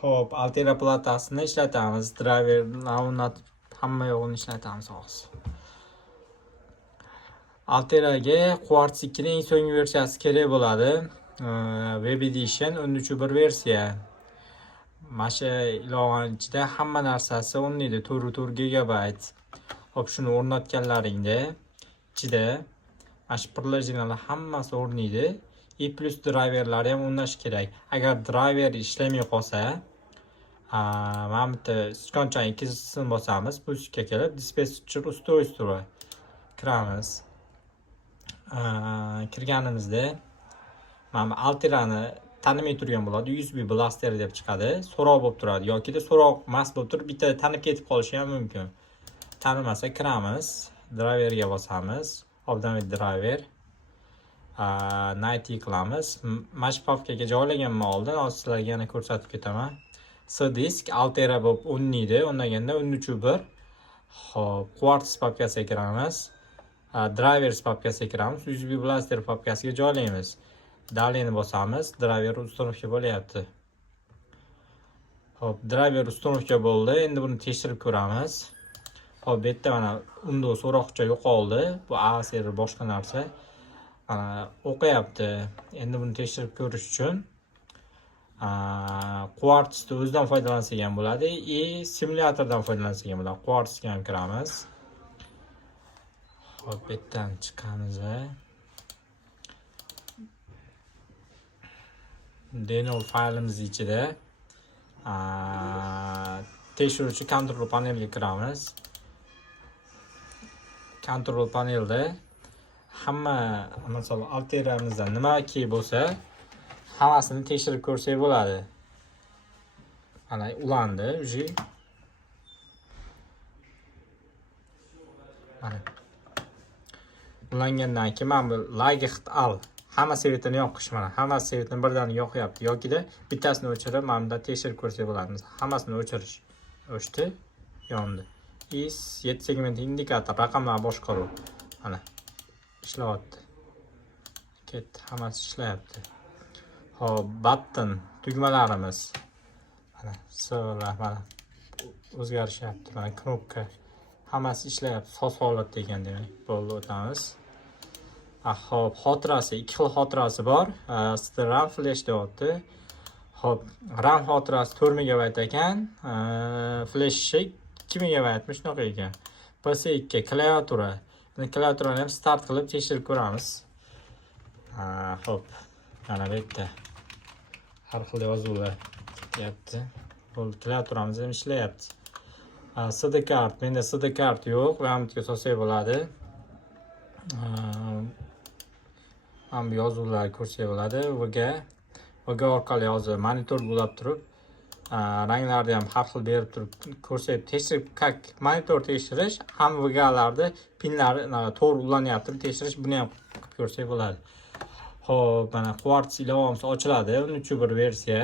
Xo'p, Altera platasini ishlatamiz. Driverlarni hamma yo'g'ini ishlatamiz hozir. Alteraga Quartz 2 ning eng so'nggi versiyasi kerak bo'ladi. Web Edition 13.1 versiya. Mana shu ilovaning ichida hamma narsasi o'rnaydi. 4 gigabayt. Xo'p, shuni o'rnatganlaringda ichida mana shu prilojenalar hammasi o'rnaydi. Plus driverlari ham o'rnash kerak. Agar driver ishlamay qolsa, mana bu yerda sichqonchani ikkisini bosamiz, pultga kelib dispetcher устройство kiramiz. Kirganimizda mana bu Altera'ni tanimay turgan bo'ladi. USB blaster deb chiqadi. So'roq bo'lib turadi yoki da so'roq emas bo'lib turib bitta tanib ketib qolishi ham mumkin. Tanimasa kiramiz, driverga bosamiz. Obdamit driver. Night qilamiz. Mana shu papkaga joylaganman oldin, hozir sizlarga yana ko'rsatib ketaman. C-disk Altera bo'lib o'rnaydi. O'rnaganda 13.1. Xo'p, Quartz papkasiga kiramiz. Drivers papkasiga kiramiz. USB blaster papkasiga joylaymiz. Dalini bosamiz. Driver uстановка bo'lyapti. Xo'p, driver uстановка bo'ldi. Endi buni tekshirib ko'ramiz. Xo'p, bu yerda mana unda so'roqcha yo'qoldi. Bu A seri boshqa narsa. O'qiyapti. Endi buni tekshirib ko'rish uchun Quartz'ni o'zidan foydalansak ham bo'ladi, simulyatordan foydalansak ham bo'ladi. Quartz'ga ham kiramiz. Xo'p, bu yerdan chiqamiz va Denol faylimiz ichida tekshiruvchi kontrol paneliga kiramiz. Kontrol panelda hamma masalan Altera'mizda nimaki bo'lsa hammasini tekshirib ko'rsak bo'ladi. Mana ulandi, uji. Mana ulangandan keyin mana bu Lageht al hamma svetini yoqish, mana hamma svetini birdan yoqyapti yoki-da bittasini o'chirib mana bunda tekshirib ko'rsak bo'ladi. Hammasini o'chirish. O'chdi, yondi. Is 7 segment indikator raqamlar boshqaruv. Mana ishlayapti. Ketdi, hammasi ishlayapti. Hop, button tugmalarimiz. Mana sirlar mana o'zgarishyapti. Mana knopka hammasi ishlayapti. Soz holatda ekan demak. Bo'ldi, o'tamiz. Hop, xotirasi, ikki xil xotirasi bor. RAM flash deyapti. Hop, RAM xotirasi 4 megabayt ekan, flashi 2 megabaytmi, shunaqa ekan. PS2 klaviatura. Endi klaviaturani ham start qilib tekshirib ko'ramiz. Hop, mana bu yerda har xil yozuvlar ketyapti. Bu klaviaturamiz ham ishlayapti. SD kart, menda SD kart yo'q, VAMTga solsak bo'ladi. Ham yozuvlar ko'rsak bo'ladi. VG orqali hozir monitor bo'lib turib, ranglarni ham har xil berib turib ko'rsatib tekshirib, monitor tekshirish ham VG'larda pinlari to'g'ri ulanyaptimi tekshirish, buni ham qilib ko'rsak bo'ladi. Xo'p, mana Quartz ilovamiz ochiladi, 13.1 versiya.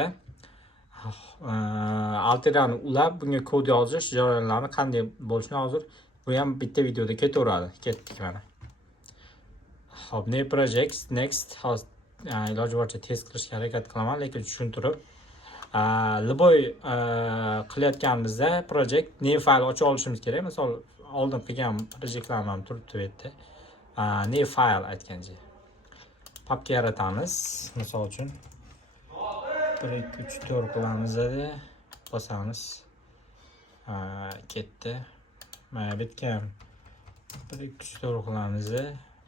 Altera'ni ulab, bunga kod yozish jarayonlari qanday bo'lishini hozir bu ham bitta videoda ketaveradi. Ketdik mana. Hop, new project next. Hozir iloji boricha test qilishga harakat qilaman, lekin tushuntirib. Liboy qilayotganimizda project new fayl ocha olishimiz kerak. Misol, oldin qilgan proyektlarim ham turibdi bu yerda. New fayl aytgancha. Papka yaratamiz. Misol uchun 1 2 3 4 qilamiz dedi. Bosamiz. Ketdi. Mana bitgan. 1 2 3 4 qilamiz.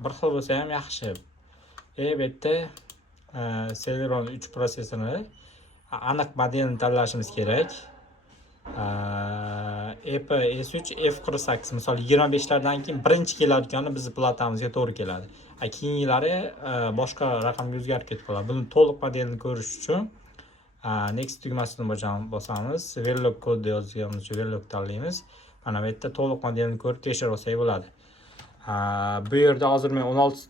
Bir xil bo'lsa ham yaxshi. Bu yerda Celeron 3 prosessorini aniq modelini tanlashimiz kerak. S3 F48 misol 25 lardan keyin birinchi keladiganini bizning platamizga to'g'ri keladi. Keyinlari boshqa raqamga o'zgarib ketib qoladi. Buni to'liq modelini ko'rish uchun next tugmasini bosamiz. Verilog kod yozganimiz uchun Verilog tanlaymiz. Mana bu yerda to'liq modelini ko'rib tekshirib olsak bo'ladi. Bu yerda hozir men 16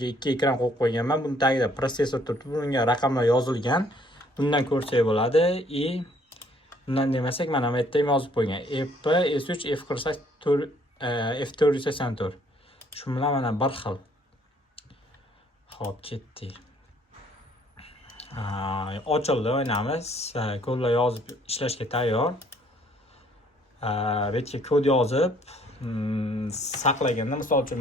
ga 2 ekran qo'yib qo'yganman. Buni tagida prosessor turibdi. Bunga raqamlar yozilgan. Bundan ko'rsak bo'ladi. Bundan demasak mana bu yerda yozib qo'ygan. S3 F484. Shu bilan mana bir xil. Xo'p, ketdik. Ochildi, o'ynaymiz. Kodlar yozib ishlashga tayyor. Bu yerga kod yozib saqlaganda, misol uchun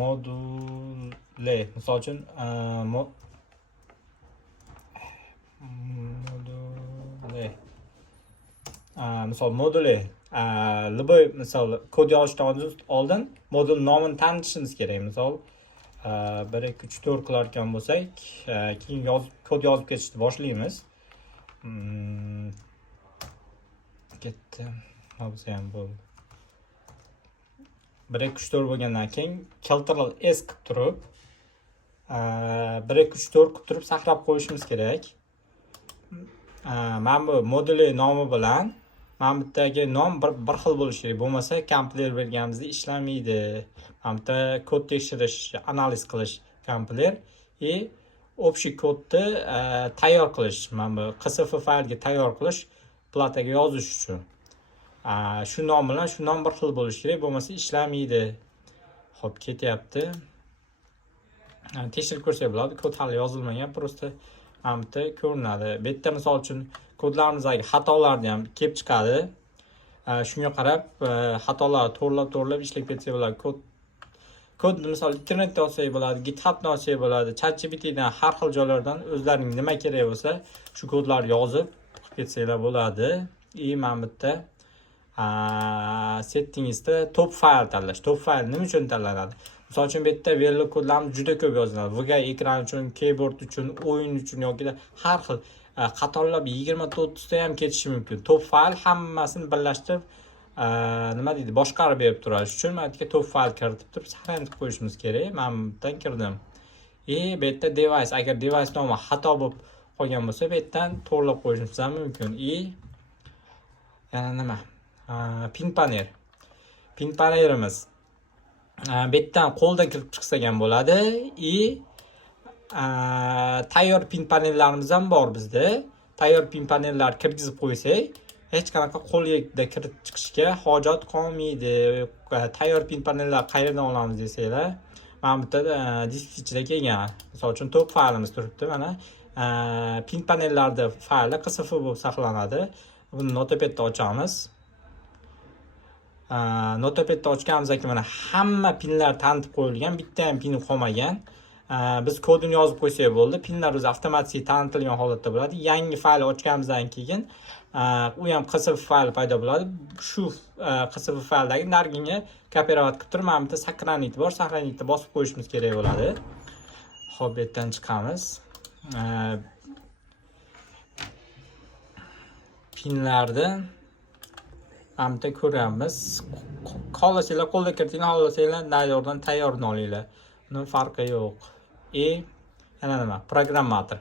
module, misol uchun module любой, misol kod yozishdan oldin modul nomini tanitishimiz kerak. Misol 1 2 3 4 qilarkan bo'lsak, keyin kod yozib ketishni boshlaymiz. Ketdi. Bo'lsa ham bo'ldi. 1 2 3 4 bo'lgandan keyin Ctrl S qilib turib 1 2 3 4 qilib turib saqlab qo'yishimiz kerak. Mana bu moduli nomi bilan mana bu yerdagi nom bir xil bo'lishi kerak. Bo'lmasa kompler berganimizda ishlamaydi. Mana bu yerda kod tekshirish, analiz qilish kompler и общий kodni tayyor qilish. Mana bu CSV faylga tayyor qilish, plataga yozish uchun. Shu nom bilan shu nom bir xil bo'lishi kerak, bo'lmasa ishlamaydi. Xo'p, ketyapti. Tekshirib ko'rsak bo'ladi. Kod hali yozilmagan, просто mana bu yerda ko'rinadi. Bu yerda misol uchun kodlarimizdagi xatolarni ham kelib chiqadi. Shunga qarab xatolarni to'g'rilab ishlab ketsa bo'ladi. Kodni misol internetda olsak bo'ladi, GitHubdan olsak bo'ladi, ChatGPTdan, har xil joylardan o'zlarining nima kerak bo'lsa, shu kodlarni yozib qilib ketsanglar bo'ladi. Mana bu yerda settingsda top fayl tanlash. Top fayl nima uchun tanlanadi? Misol uchun bu yerda verilgan kodlarimiz juda ko'p yoziladi. VGA ekran uchun, keyboard uchun, o'yin uchun yoki har xil qatorlab 20-30 ta ham ketishi mumkin. Top fayl hammasini birlashtirib nima deydi, boshqarib berib turish uchun mana yerga top fayl kiritib turib saqlanib qo'yishimiz kerak. Men bundan kirdim. Bu yerda device, agar device nomi xato bo'lib qolgan bo'lsa, bu yerdan to'g'rilab qo'yishimiz ham mumkin. Yana nima? Pin panel. Pin panelimiz bu yerdan qo'ldan kirib chiqsak ham bo'ladi. Tayyor pin panellarimiz ham bor bizda. Tayyor pin panellar kirgizib qo'ysak, hech qanaqa qo'lda kirib chiqishga hojat qolmaydi. Tayyor pin panellar qayerdan olamiz desanglar, mana bu yerda disk ichida kelgan. Misol uchun top faylimiz turibdi, mana pin panellarda fayli CSV bo'lib saqlanadi. Buni notepadda ochamiz. Notepadda ochganimizdan keyin mana hamma pinlar tanitib qo'yilgan, bitta ham pin qolmagan. Biz kodini yozib qo'ysak bo'ldi. Pinlar o'zi avtomatik tanitilgan holatda bo'ladi. Yangi fayl ochganimizdan keyin u ham CSV fayl paydo bo'ladi. Shu CSV fayldagi narginga kopirovat qilib turib, mana bu yerda saqlanit bor. Saqlanitni bosib qo'yishimiz kerak bo'ladi. Xo'p, bu yerdan chiqamiz. Pinlarni mana bu yerda ko'ramiz. Xohlasanglar qo'lda kiritinglar, xohlasanglar tayyordan tayyorini olinglar. Bunun farqi yo'q. Yana nima? Programmator.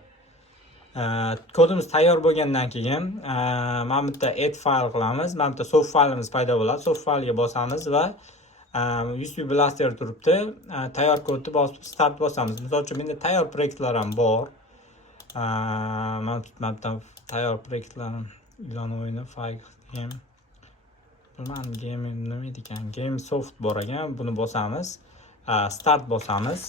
Kodimiz tayyor bo'lgandan keyin mana bu yerda add fayl qilamiz. Mana bu yerda source faylimiz paydo bo'ladi. Source faylga bosamiz va USB blaster turibdi. Tayyor kodni bosib start bosamiz. Misol uchun menda tayyor proyektlar ham bor. Mana bu yerda tayyor proyektlarim, ilon o'yini, file game. Bilmadim, game nima ekan? Game soft bor ekan. Buni bosamiz. Start bosamiz.